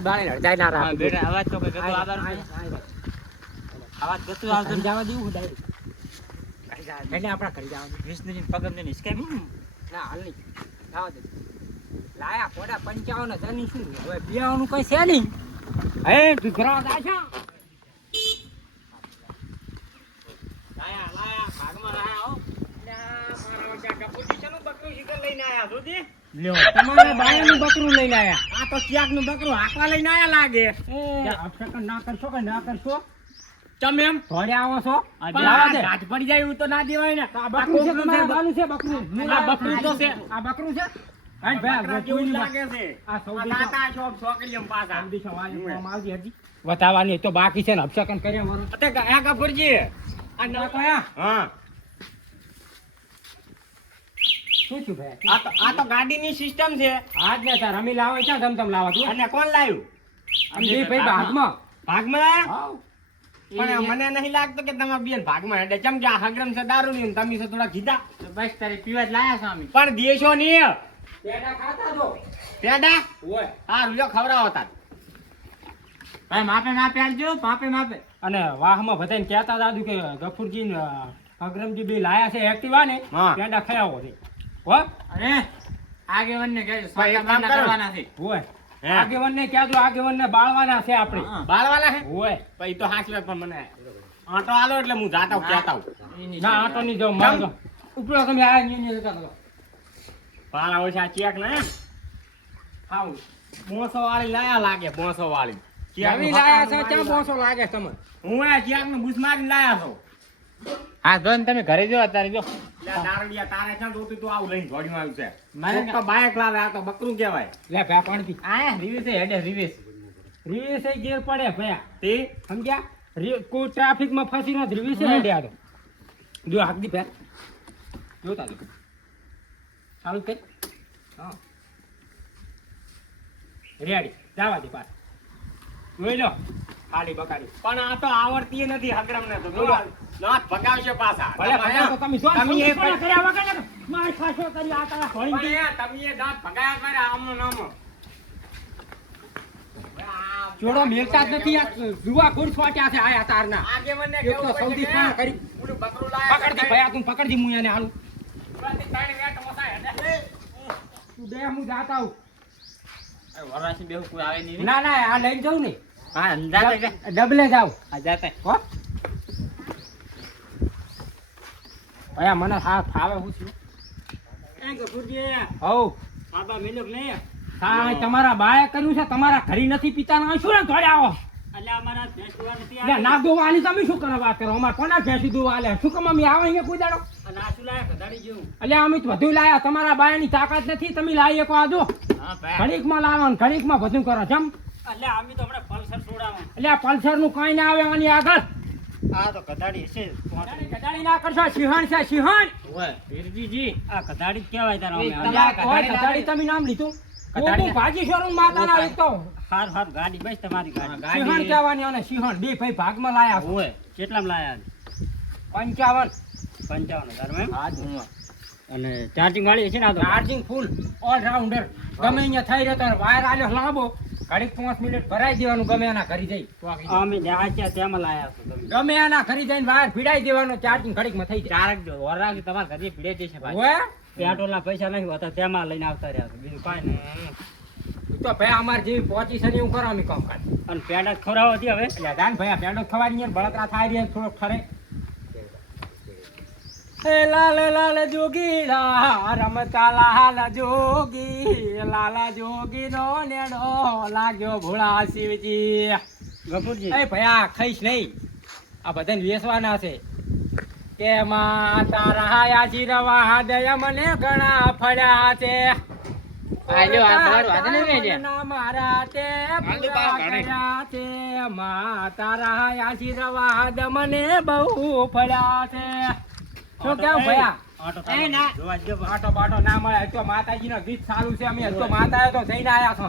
બાળી બાળી હળદાય ના હા, બેટા અવાજ તો કઈ કતો આય, આવતો આય, નથી. આય. અવાજ કતો આવતો જવા દેવું direct. કઈ જા- એટલે આપણા ઘરે જવા દે. વિષ્ણુજી પગમને નિષ્કામ. ના હાલ નહીં જવા દે લાયા પોડા પંચાવન હજારની શું હવે પીવાનું કઈ છે નહીં હે લાયા, લાયા, ભાગમાં લાયા, હો. મારા બકરું લઈને આયા જોજી? લ્યો. તમારા બાયાનું બકરું લઈને આયા આ તો ક્યાંકનું બકરું હાંકવા લઈને આયા લાગે. અપશકન ના કરશો કે ના કરશો? ચમ એમ? ઘોડે આવો છો? આ પણ આવા દે. ગાંઠ પડી જાય એવું તો ના દેવાય ને. આ બકરું છે છે. બકરું? આ બકરું છે. આ બકરું છે? આ આ આ બાકી છે ને અપશકન કર્યા મારું અતે ગયા કપૂરજી આ ના કયા હા. શું થયું ભાઈ? આ તો આ તો ગાડીની સિસ્ટમ છે. આજ ને સર રમી લાવો ક્યાં ધમ ધમ લાવો તું? અને કોણ લાવ્યું આમ ભાઈ ભાગમાં. ભાગમાં? પણ મને નહીં લાગતું કે તમે બેન ભાગમાં એટલે ચમ કે આ હગરમ છે દારૂ ની તમે છે થોડા કીધા. બસ તારે પીવા જ લાયા છો અમે પણ દેશો નહીં. પેડા ખાતા તો. પેડા? ઓય. હા રૂજો ખવડાવો તાર. ભાઈ માપે માપે આવજો માપે માપે. અને વાહમાં બધાને કહેતા દાદુ કે ગફુરજી ને અગ્રમજી બે લાયા છે એક્ટિવા ને. પેડા ખયા છે હો? અરે આગેવાન કહેજો કામ કરવાના છે. ઓય હે. કહેજો આગેવન બાળવાના છે આપણે. બાળવાના હે ઓય પછી તો હાચવે પણ મને. આંટો આલો એટલે હું જાતા કહેતા ના આટો નહીં જાઉં મારે ઉપરો તમે આ ની ની જતા રહો. પાલા ઓછા ચેક ને? હાઉ. બોસો વાળી લાયા લાગે બોસો વાળી. લાયા છે? ક્યાં બોસો લાગે તમે હું આ ચેકનું બુસ મારી લાયા છો. હા જો તમે ઘરે જો અત્યારે જો. દારૂડિયા તારે ક્યાં જોતું તું? આવું લઈને ઘોડીમાં આવ્યું છે. મારે કોક તો બાઇક લાવે આ તો બકરું કહેવાય. લે ભયા પાણી પી. આ રિવેસ હેડે રિવેસ રીવેસે ગેર પડે ભયા તે? સમજ્યા? કોઈ ટ્રાફિકમાં ફસી ન રીવેસે હેડ્યા તો. જો હાક દી જો ચાલુ કર. હા. રેડી જવા દે પાછ. જોઈ લો. ખાલી બકારી પણ આ તો આવડતી નથી હગરમ ને તો નાથ ભગાવશે પાછા. ભલે તમે જો તમે કર્યા વગર ને? માર ખાશો કરી આ તારા ભણી તમે એ દાંત ભગાયા કરે આમનો નામો. જોડો મેલતા જ નથી આ જુવા ગુડ ફાટ્યા છે આયા તારના. આગેવાનને એક તો સૌથી ફાણ કરી. ઓલું બકરું લાયા પકડતી ભયા તું પકડી મુયા ને હાલું. ત્રણ વેટ મોસાય હેડે. તું દે હું જાતા આવું. વરાસી બેહુ કોઈ આવે નહીં ના ના આ લઈને જાઉં ને. હા જાતે ડબલે જાવ જાતે. હો. ભયા મને હા ફાવે હું છું. એ ગફુરજી, હવ બાબા મિલુક નહીં હા તમારા બાએ કર્યું છે તમારા ઘરી નથી પિતા ના શું ને ઘરે આવો. ભેંસ દોવા તમે શું કરવા વાત કરો? અમારે કોના ભેંસી દોવા આલે? શું કમ અમે આવે અહીંયા કોઈ દાડો અને આ શું લાયા ગધાડી જેવું એટલે અમે તો બધું લાયા તમારા બાયાની તાકાત નથી તમે લાવી શકો આજો ઘડીકમાં લાવો ઘડીકમાં બધું કરો જમ. એટલે અમે તો હમણાં પલ્સર છોડાવું અલ્યા પલ્સરનું કઈ ના આવે આની આગળ. આ તો કધાડી છે ગધાડી ગધાડી ના કરશો સિંહણ છે સિંહણ. ઓય. વીરજીજી આ ગધાડી જ કહેવાય તારા અમે. અલ્યા, ગધાડી તમે નામ લીધું? ગધાડી ભાજી શોરૂમ માતાના એક હાર હાર ગાડી બસ તમારી ગાડી. સિંહણ કહેવાની અને સિંહણ બે ભાઈ ભાગમાં લાયા. ઓય કેટલામાં લાયા પંચાવન. પંચાવન હજાર એમ? હા અને ચાર્જિંગ વાળી છે ને આ તો? ચાર્જિંગ ફૂલ ઓલ રાઉન્ડર ગમે અહીંયા થઈ રહ્યો તો વાયર આલ્યો લાંબો. ઘડીક પાંચ મિનિટ ભરાઈ દેવાનું ગમે એના ઘરી જઈ. અમે ત્યાં તેમાં લાયા છો ગમે એના ઘરી જઈને બહાર ભીડાઈ દેવાનું ચાર્જિંગ ઘડીકમાં થઈ જાય. ચારક વરાગ તમારા ઘરે ભીડે જશે ભાઈ. પેટ્રોલના પૈસા નહીં હોતા તેમાં લઈને આવતા રહ્યા છો. બીજું કાંઈ નહીં. તો ભાઈ અમાર જેવી પહોંચી છે ને એવું કરો અમે કામ કાઢ અને પેડા ખવડાવો હતી હવે. દાન ભાઈ આ પેડો ખવાની બળતરા થાય રહ્યા થોડોક ખરે લાલ લાલ જોગીડા રમતા લાલ જોગી. લાલા જોગી નો નેડો લાગ્યો ભોળા શિવજી. ગફુરજી. એ ભયા ખાઈશ નહીં. આ બધાને વેસવાના છે. કે માં તારા આશીર્વાદ દયા મને ઘણા ફળ્યા છે. મારા તે છે. માં તારા આશીર્વાદ મને બહુ ફળ્યા છે. શું કેવું ભયા? આટો બાટો બાટો ના મળે હજુ તો માતાજીનો ગીત સારું છે અમે હજુ તો તો જઈને આયા છો.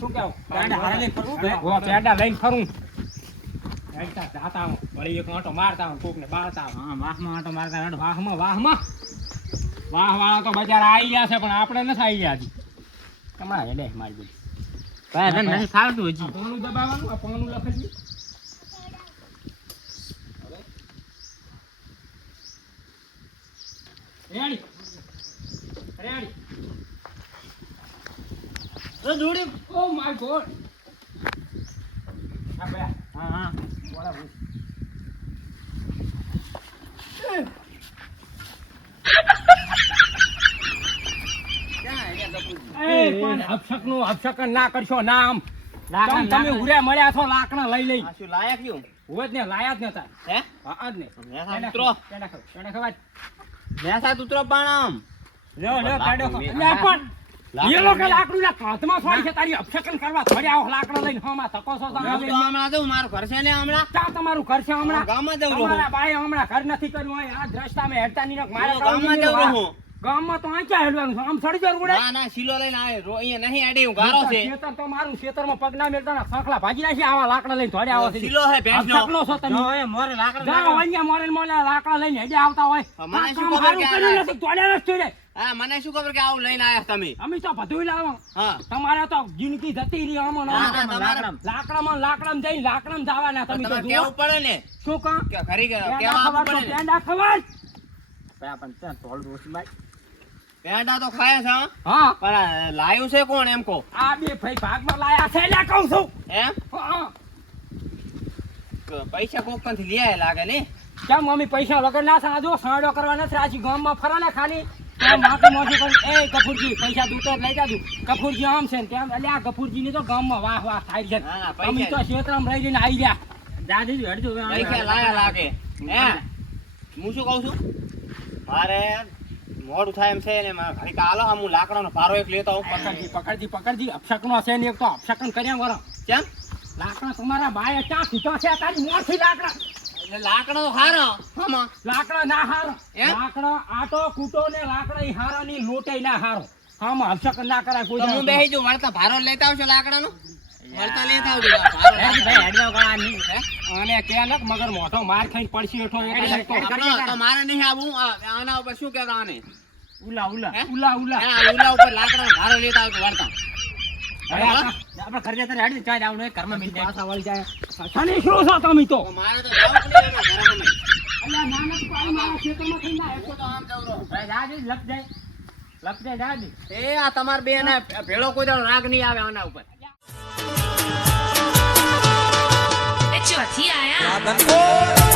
શું કેવું? પેડા લઈને ફરવું હો, પેડા લઈને ફરું. હેડતા વળી એક આંટો મારતા હું કોકને બાળતા વાહમાં આટો મારતા વાહમાં વાહમાં. વાહ વાળા તો બજાર આવી ગયા છે પણ આપણે નથી આવી ગયા હજી. તમારે હેડે મારી બધી ભાઈ નથી ફાવતું હજી? આ દબાવવાનું આ રેડી. રેડી. તો જોડી ઓ માય ગોડ. આ બે. હા હા. બોલા બોલ એ પણ અપશકનું ના કરશો ના આમ લાકડા, તમે. ઉરે મળ્યા છો લાકડા લઈ લઈ. લાયા કયું? હોય જ ને લાયા જ નતા. હે? હા જ ને. પેડા મેસા ઉતરો પાણામ. લ્યો, લ્યો, કાઢો. લે પણ લોકો મેં- લાકડું ના કાંધમાં છોડી છે તારી અપશકન કરવા થોડી આવો લાકડા લઈને હમણાં તકો છો તમે તો હમણાં જઉં મારું ઘર છે ને હમણાં? ક્યાં તમારું ઘર છે હમણાં? ગામમાં જવું. તમારા બાએ હમણાં ઘર નથી કર્યું આ રસ્તામાં હેડતા ની મારે તો ગામમાં રહું. ગામમાં તો આંચા હેડવાનું છે. આમ સડજર ઉડે ના ના શીલો લઈને આવે. અહીંયા નહીં આડે હું ગારો છે. ખેતર તો મારું ખેતરમાં પગ ના મેળતા ને ભાજી નાખી આવા લાકડા લઈને થોડે આવે છે શીલો હે ભેંસનો. અપશકનો છો તમે. એ મોરે લાકડા જાઓ અહીંયા મોરે ને મોરે લાકડા લઈને હેડે આવતા હોય. મને શું ખબર કે આ- નથી તોડ્યા નથી તોડ્યા. હા મને શું ખબર કે આવું લઈને આયા તમે? અમે તો બધું લાવો હા. તમારે તો જિંદગી જતી રહી આમાં ના. ના, લાકડામાં લાકડામાં જઈને લાકડામાં જવાના તમે તો કેવું પડે ને? શું કામ? કે ખરી કેવા આપવું ખબર તો પડે ને? પેંડા ખબર ભાઈ પણ ત્યાં તોલ રોટી બાઈ પેંડા તો ખાયા છે હા. પણ લાયું છે કોણ એમ કહો? આ બે ભાઈ ભાગમાં લાયા છે એટલે કહું છું. એમ? પૈસા કોકથી લઈ લાગે ને? કેમ મમ્મી પૈસા વગર ના સાજો સાંડો કરવા નથી રાજી ગામમાં ફરા ને ખાલી એ કપૂરજી પૈસા દૂતો લઈ જાજુ. કપૂરજી આમ છે ને તેમ એટલે આ ગફુરજી ની તો ગામમાં વાહ વાહ થાય છે. અમે તો ક્ષેત્રમાં રહી જઈને આવી ગયા. દાદી હડજો પૈસા લાયા લાગે. હે? હું શું કહું છું? મારે મોડું થાય એમ છે ને મારે ઘડીક હાલો આમ હું લાકડાનો ભારો એક લેતો આવું. પકડજી પકડજી પકડજી. અપશકનો છે ને એક તો અપશકન કર્યા વરો કેમ? લાકડા તમારા બાય ચા ખીચો છે? તારી મોરથી લાકડા. એટલે લાકડો હારો. હમા લાકડા ના હારો? લાકડા આટો કૂટો ને લાકડા ઈ હારો ની લોટે ના હારો. હમા અપશકન ના કરાય કોઈ હું બેહી જો વળતા ભારો લેતા આવશો લાકડાનો? વળતા લેતા આવજો ભાઈ હેડવા ગળા નહીં અને કેનક મગર મોટો માર ખાઈ પડશે એઠો એટલે તો. મારે નહીં આવું. આના ઉપર શું કહેતા આને? ઉલા ઉલા ઉલા ઉલા. ઉલા ઉપર લાકડાનો ધારો લેતા આવજો વળતા. આપણે ઘર જતા હેડ ચાય આવનું હોય ઘરમાં મિલ જાય. પાછા જાય. શની શું છો તમે તો? તો મારે તો જવું જ નહીં એના ઘરે અમે. અલ્યા નાનક તો મારા ખેતરમાં થઈને ના હું તો આમ જઉં ભાઈ દાદી લપ જાય લપ જાય દાદી એ આ તમાર બેના ભેળો કોઈ દાડો રાગ નહીં આવે આના ઉપર. ચોથી આયા